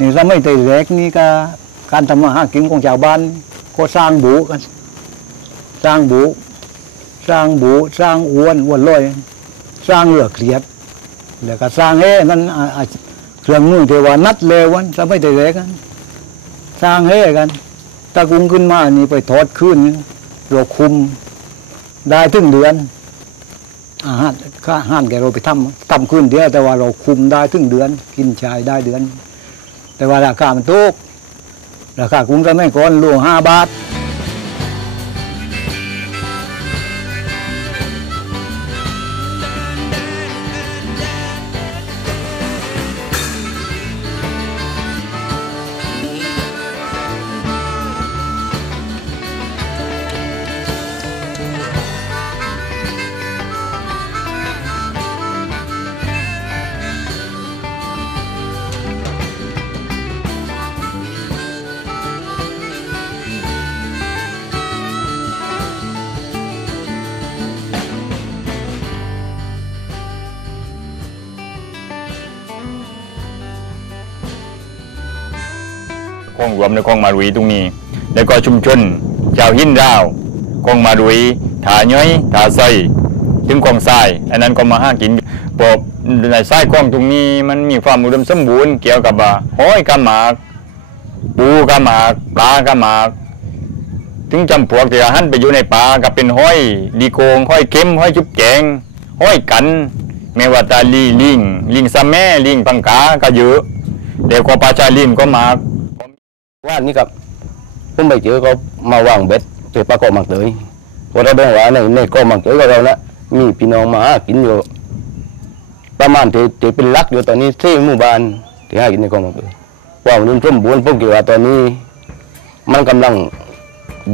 นี่สมัยแต่แรกนี่ก็การทำมาหากินของชาวบ้าน ก็สร้างบุกัน สร้างบุ สร้างบุ สร้างอ้วนอ้วนลอย สร้างเรือเกลียบแล้วก็สร้างเฮ้นั่นเครื่องมือเทวานัดเลวันสมัยแต่แรกกัน สร้างเฮ้กันตะกุงขึ้นมานี่ไปทอดขึ้นเราคุมได้ถึงเดือนอาหารค่าอาหารแกเราไปทำทำขึ้นเดียวแต่ว่าเราคุมได้ถึงเดือน กินชายได้เดือน แต่ว่าราคามันตกราคากุ้งก็ไม่ก่อนโลห้าบาท งรวมในคลองมารุยตรงนี้ แล้วก็ชุมชนชาวหินดาวคลองมารุยถาย้อยถาไซถึงคลองทราย อันนั้นก็มาห้ากินเพอในทรายคลองตรงนี้มันมีความอุดมสมบูรณ์เกี่ยวกับห้อยกระหมากปูกระหมากปลากระหมากถึงจำพวกที่หันไปอยู่ในป่าก็เป็นห้อยดีโกงห้อยเข็มห้อยจุบแจงห้อยกันไม่ว่าตาลีลิงลิงสะแม่ลิงปังกาก็เยอะเดี๋ยวก็ปลาชาลินก็มา ว่านี่กับผมไปเจอก็มาวางเบ็ดเจอปลาเกาะมักเตยพอเราบอกว่าในในเกาะมักเตยก็เรานะมีพี่น้องมาหากินอยู่ประมาณที่ที่เป็นลักอยู่ตอนนี้ที่หมู่บ้านที่หากินในเกาะมักเตยว่ามันสมบูรณ์ผมคิดว่าตอนนี้ มันกำลัง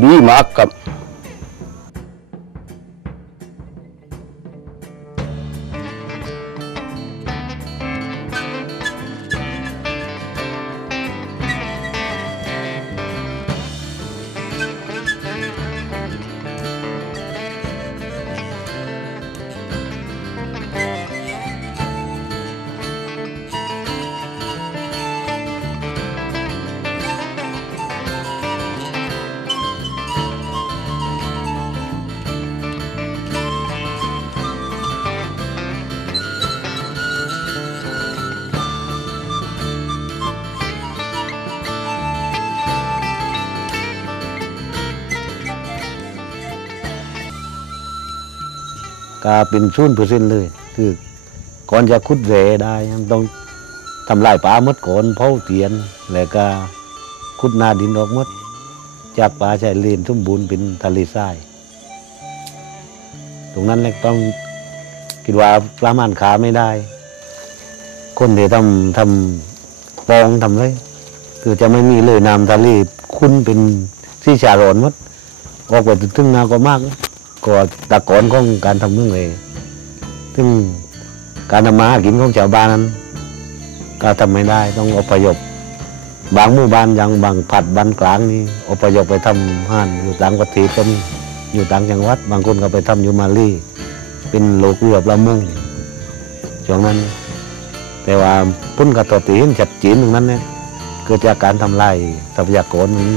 ดีมากครับ ก็เป็นชุนเปอร์เซ็นต์เลย คือก่อนจะขุดเหรได้ต้องทำลายป่าหมดก่อนเผาเตียน แล้วก็ขุดนาดินออกหมด จากป่าชายเลนสมบูรณ์เป็นทะเลทราย ตรงนั้นแหละต้องคิดว่าประมาณขาไม่ได้ คนที่ทำทำปองทำเลยคือจะไม่มีเลยน้ำทะเลคุ้นเป็นที่ชาร้อนมดออกไปถึงนาก็มาก ก็ตะกอนของการทำเมืองเลยซึ่งการทำมาหากินของชาวบ้านนั้น ก็ทำไม่ได้ต้องอพยพบางหมู่บ้านอย่างบางผัดบ้านกลางนี่อพยพไปทำห้านอยู่ต่างประเทศก็มีอยู่ต่างจังหวัด บางคนก็ไปทำอยู่มาลีเป็นโลกเรือประมงช่วงนั้น แต่ว่าพุ่นกระตอบตีเห็นชัดเจนตรงนั้นเนี่ยเกิดจากการทำลายทรัพยากรนี้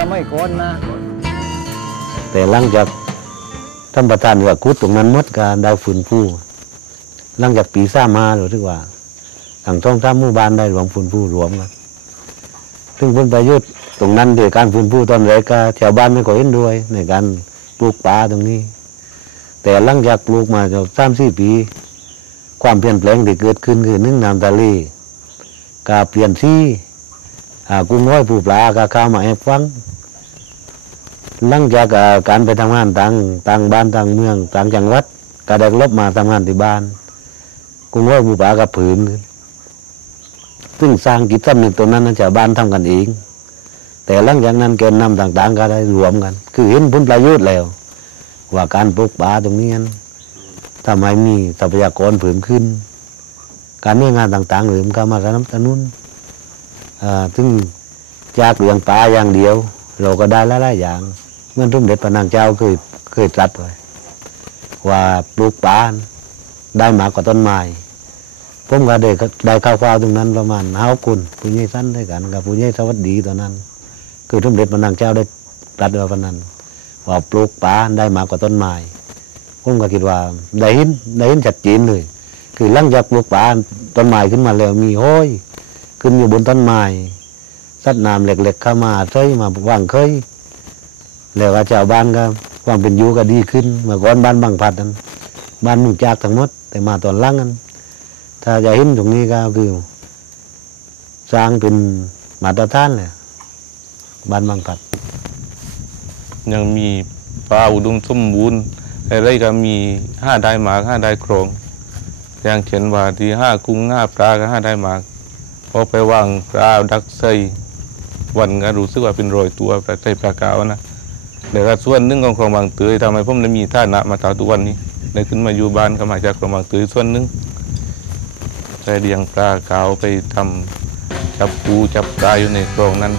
บุษไม่ก่อนนะ แต่หลังจากท่านประธานว่ากุดตรงนั้นมดการดาวฝืนผู้หลังจากปีซ่ามาหรือที่ว่าทางท้องท่ามู่บ้านได้รวมฝืนผู้รวมกันซึ่งผลประโยชน์ตรงนั้นเดียการฝืนผู้ตอนแรกก็ชาวบ้านไม่ค่อยเห็นด้วย ในการปลูกป่าตรงนี้ แต่หลังจากปลูกมาจากสามสี่ปี ความเปลี่ยนแปลงที่เกิดขึ้นคือหนึ่งน้ำทะเลกาเปลี่ยนที่กุ้งน้อยผู้ปลากาข้าวมาแอบฟัง หลังจากการไปทำงานต่างต่างบ้านต่างเมืองต่างจังหวัดก็ได้ลบมาทำงานที่บ้านกุ้งว่าบูปากับผืน ซึ่งสร้างกิจสำนึกตรงนั้นนะชาวบ้านทำกันเอง แต่หลังจากนั้นแกนนำต่าง ๆ ก็ได้รวมกัน คือเห็นผลประโยชน์แล้ว ว่าการปลูกป่าตรงนี้นั้นทำให้มีทรัพยากรเพิ่มขึ้น การหน่วยงานต่างๆหรือการมาสนับสนุนอ่าถึงจากเรื่องป่าอย่างเดียว เราก็ได้หลายๆอย่าง มื่อทุ่มเด็จพระนางเจ้าคยเคยตรัสไว้ว่าปลูกป่านได้มากกว่าต้นไม้ผมก็ได้ได้ข้าวๆตรงนั้นประมาณห้าคนผู้ใหญ่สั้นด้วยกันกับผู้ใหญ่สวัสดีตอนนั้น คือทุ่มเด็จพระนางเจ้าได้ตรัสไว้พนั้นว่าปลูกป่านได้มากกว่าต้นไม้ผมก็คิดว่าได้เห็นได้เห็นชัดเจนเลย คือหลังจากปลูกป่านต้นไม้ขึ้นมาแล้วมีห้อยขึ้นอยู่บนต้นไม้สัตว์น้ำเล็กๆเข้ามาใช้มาวางเคย แล้วก็ชาวบ้านก็ความเป็นอยู่ก็ดีขึ้น เมื่อก่อนบ้านบางพัดนั้นบ้านมุงจากทั้งหมด แต่มาตอนล่างนั้น ถ้าจะเห็นตรงนี้ก็คือ สร้างเป็นมาตรฐานเลยบ้านบางพัด ยังมีปลาอุดมสมบูรณ์อะไรก็มีห้าได้หมากห้าได้โครงอย่างเช่นว่าที่ห้ากุ้งห้าปลาก็ห้าได้หมากพอไปวางปลาดักใส่วันก็รู้สึกว่าเป็นรอยตัวปลาใส่ปลากาวนะ เดี๋ยวก็ส่วนหนึ่งของคลองบางเตยทำให้ผมได้มีท่านะมาตาทุกวันนี้ได้ขึ้นมาอยู่บ้านก็มาจากคลองบางเตยส่วนหนึ่งใช้เลี้ยงปลาขาวไปทำจับปูจับปลาอยู่ในคลองนั้น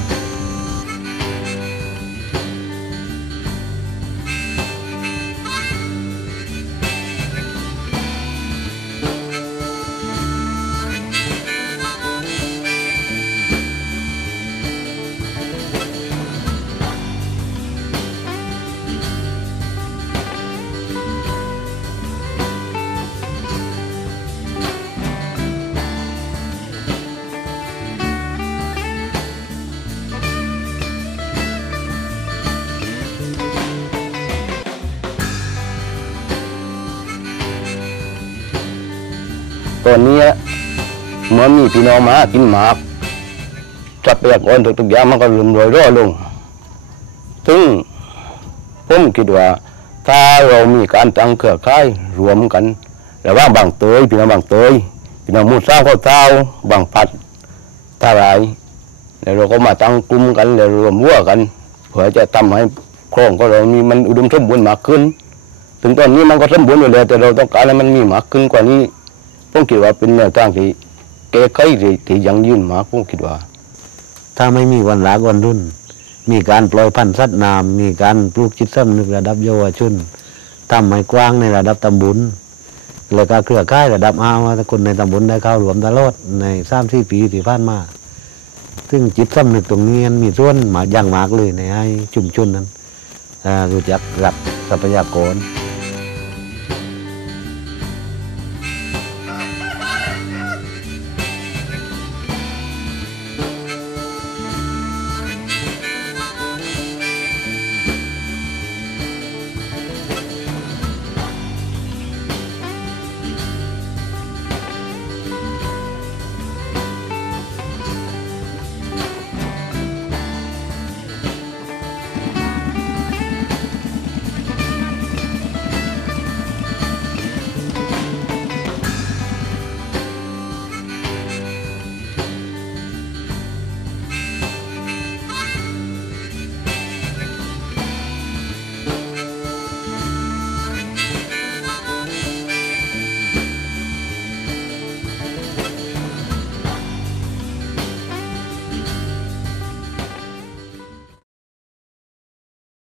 ตอนนี้เมื่อมีพี่น้องมากินหมากทรัพยากรทุกๆอย่างมันก็เริ่มรอยร่อลง ซึ่งผมคิดว่า ถ้าเรามีการตั้งเครือข่ายรวมกันระหว่าบางเตยพี่น้องบางเตยพี่น้องมูซ่าข้าวเท้าบางพัดท่าไรแล้วเราก็มาตั้งกลุ่มกันแล้วรวมหัวกันเพื่อจะทำให้โครงของเรานี่มันอุดมสมบูรณ์มากขึ้น ถึงตอนนี้มันก็สมบูรณ์อยู่แล้วแต่เราต้องการให้มันมีมากขึ้นกว่านี้ ผมคิดว่าเป็นแนวทางที่แก้ไขที่ที่ยังยืนมากผมคิดว่า ถ้าไม่มีวันหลากวันรุ่น มีการปล่อยพันธุ์สัตว์น้ำมีการปลูกจิตสำนึกระดับเยาวชนทำให้กว้างในระดับตำบลแล้วก็เครือข่ายระดับอาวาคนในตำบลได้เข้ารวมตลอดในสามที่ปีที่ผ่านมา ซึ่งจิตสำนึกตรงนี้มีส่วนมากอย่างมากเลยในให้ชุมชนนั้นรู้จักรับทรัพยากร